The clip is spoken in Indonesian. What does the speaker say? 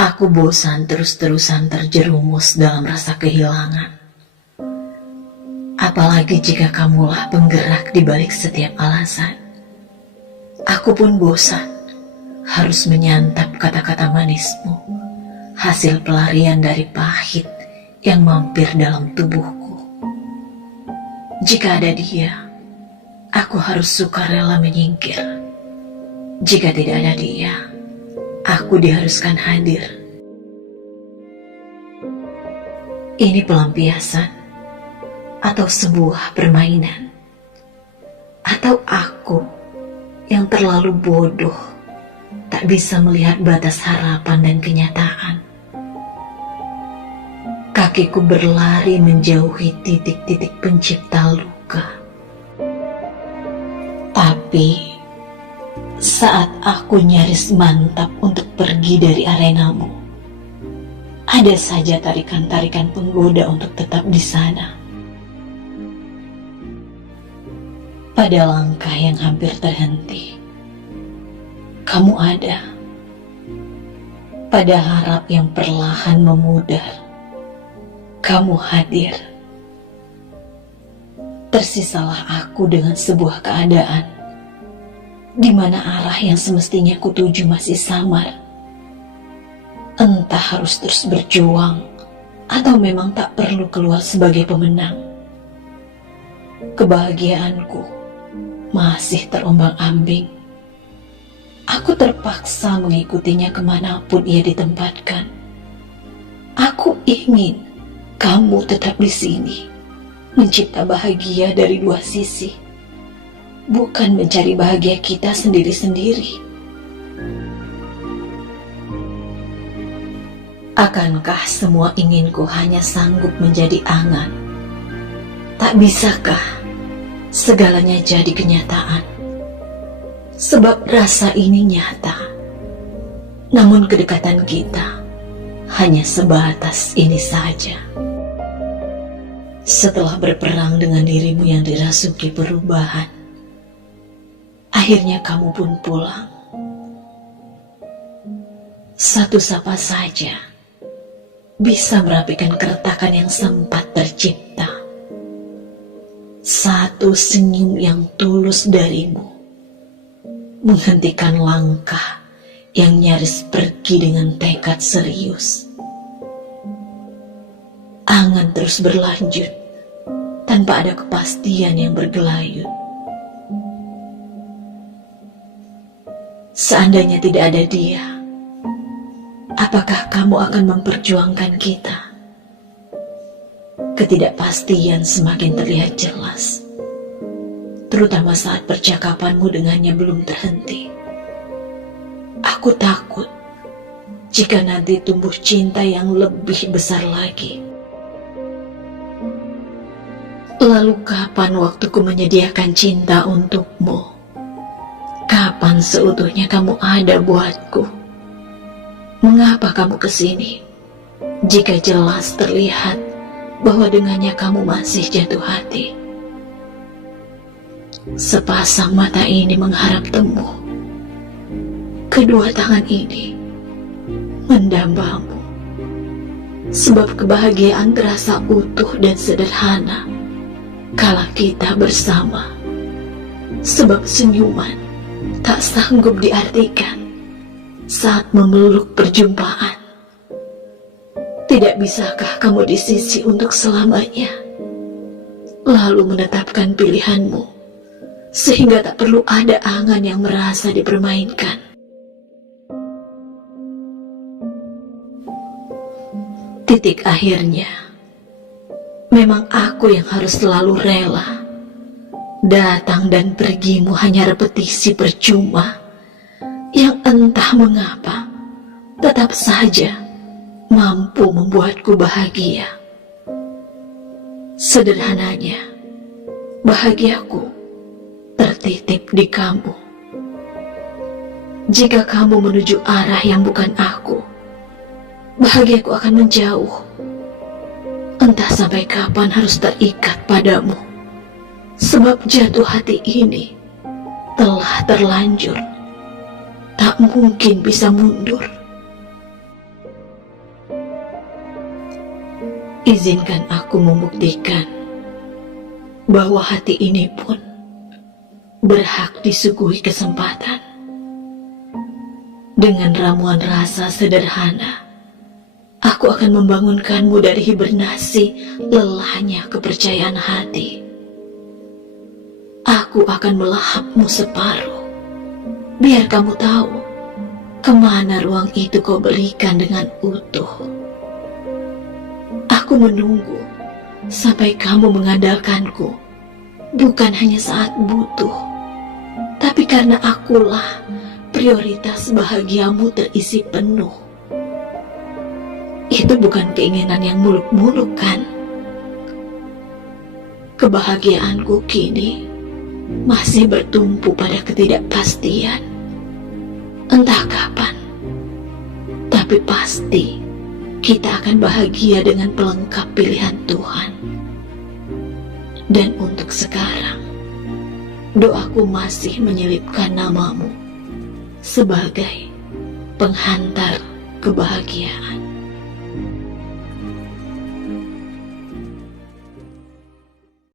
Aku bosan terus-terusan terjerumus dalam rasa kehilangan. Apalagi jika kamulah penggerak di balik setiap alasan. Aku pun bosan harus menyantap kata-kata manismu, hasil pelarian dari pahit yang mampir dalam tubuhku. Jika ada dia, aku harus sukarela menyingkir. Jika tidak ada dia, aku diharuskan hadir. Ini pelampiasan atau sebuah permainan, atau aku yang terlalu bodoh tak bisa melihat batas harapan dan kenyataan. Kakiku berlari menjauhi titik-titik pencipta luka. Tapi saat aku nyaris mantap untuk pergi dari arenamu, ada saja tarikan-tarikan penggoda untuk tetap di sana. Pada langkah yang hampir terhenti, kamu ada. Pada harap yang perlahan memudar, kamu hadir. Tersisalah aku dengan sebuah keadaan di mana arah yang semestinya kutuju masih samar. Entah harus terus berjuang atau memang tak perlu keluar sebagai pemenang. Kebahagiaanku masih terombang-ambing. Aku terpaksa mengikutinya kemanapun ia ditempatkan. Aku ingin kamu tetap di sini, mencipta bahagia dari dua sisi, bukan mencari bahagia kita sendiri-sendiri. Akankah semua inginku hanya sanggup menjadi angan? Tak bisakah segalanya jadi kenyataan? Sebab rasa ini nyata, namun kedekatan kita hanya sebatas ini saja. Setelah berperang dengan dirimu yang dirasuki perubahan, akhirnya kamu pun pulang. Satu sapa saja bisa merapikan keretakan yang sempat tercipta. Satu senyum yang tulus darimu menghentikan langkah yang nyaris pergi dengan tekad serius. Angan terus berlanjut tanpa ada kepastian yang bergelayut. Seandainya tidak ada dia, apakah kamu akan memperjuangkan kita? Ketidakpastian semakin terlihat jelas, terutama saat percakapanmu dengannya belum terhenti. Aku takut jika nanti tumbuh cinta yang lebih besar lagi. Lalu kapan waktuku menyediakan cinta untukmu? Kapan seutuhnya kamu ada buatku? Mengapa kamu kesini jika jelas terlihat bahwa dengannya kamu masih jatuh hati? Sepasang mata ini mengharap temu, kedua tangan ini mendambamu. Sebab kebahagiaan terasa utuh dan sederhana kala kita bersama. Sebab senyuman tak sanggup diartikan saat memeluk perjumpaan. Tidak bisakah kamu di sisi untuk selamanya, lalu menetapkan pilihanmu, sehingga tak perlu ada angan yang merasa dipermainkan? Titik akhirnya, memang aku yang harus selalu rela. Datang dan pergimu hanya repetisi percuma, yang entah mengapa tetap saja mampu membuatku bahagia. Sederhananya, bahagiaku tertitip di kamu. Jika kamu menuju arah yang bukan aku, bahagiaku akan menjauh. Entah sampai kapan harus terikat padamu, sebab jatuh hati ini telah terlanjur, tak mungkin bisa mundur. Izinkan aku membuktikan bahwa hati ini pun berhak disuguhi kesempatan. Dengan ramuan rasa sederhana, aku akan membangunkanmu dari hibernasi lelahnya kepercayaan hati. Aku akan melahapmu separuh, biar kamu tahu kemana ruang itu kau berikan dengan utuh. Aku menunggu sampai kamu mengandalkanku, bukan hanya saat butuh, tapi karena akulah prioritas bahagiamu terisi penuh. Itu bukan keinginan yang muluk-muluk, kan? Kebahagiaanku kini masih bertumpu pada ketidakpastian. Entah kapan, tapi pasti kita akan bahagia dengan pelengkap pilihan Tuhan. Dan untuk sekarang, doaku masih menyelipkan namamu sebagai penghantar kebahagiaan.